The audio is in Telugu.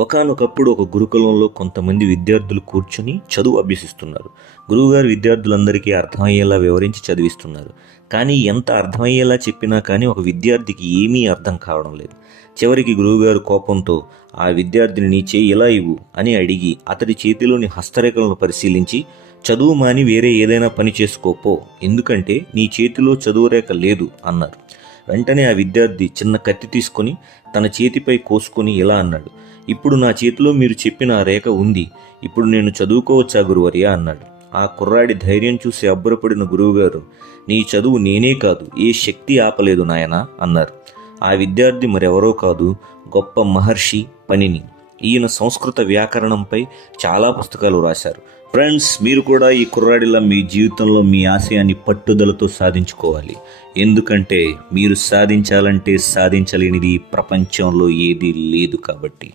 ఒకానొకప్పుడు ఒక గురుకులంలో కొంతమంది విద్యార్థులు కూర్చొని చదువు అభ్యసిస్తున్నారు. గురువుగారు విద్యార్థులందరికీ అర్థమయ్యేలా వివరించి చదివిస్తున్నారు. కానీ ఎంత అర్థమయ్యేలా చెప్పినా కానీ ఒక విద్యార్థికి ఏమీ అర్థం కావడం లేదు. చివరికి గురువుగారు కోపంతో ఆ విద్యార్థిని నీ చేయి ఇలా ఇవ్వు అని అడిగి అతడి చేతిలోని హస్తరేఖలను పరిశీలించి చదువు మాని వేరే ఏదైనా పని చేసుకోపో, ఎందుకంటే నీ చేతిలో చదువు రేఖ లేదు అన్నారు. వెంటనే ఆ విద్యార్థి చిన్న కత్తి తీసుకొని తన చేతిపై కోసుకొని ఇలా అన్నాడు, ఇప్పుడు నా చేతిలో మీరు చెప్పిన ఆ రేఖ ఉంది, ఇప్పుడు నేను చదువుకోవచ్చా గురువర్య అన్నాడు. ఆ కుర్రాడి ధైర్యం చూసి అబ్బురపడిన గురువుగారు, నీ చదువు నేనే కాదు, ఏ శక్తి ఆపలేదు నాయనా అన్నారు. ఆ విద్యార్థి మరెవరో కాదు, గొప్ప మహర్షి పనిని. ఈయన సంస్కృత వ్యాకరణంపై చాలా పుస్తకాలు రాశారు. ఫ్రెండ్స్, మీరు కూడా ఈ కుర్రాడిలా మీ జీవితంలో మీ ఆశయాన్ని పట్టుదలతో సాధించుకోవాలి. ఎందుకంటే మీరు సాధించాలంటే సాధించలేనిది ప్రపంచంలో ఏదీ లేదు కాబట్టి.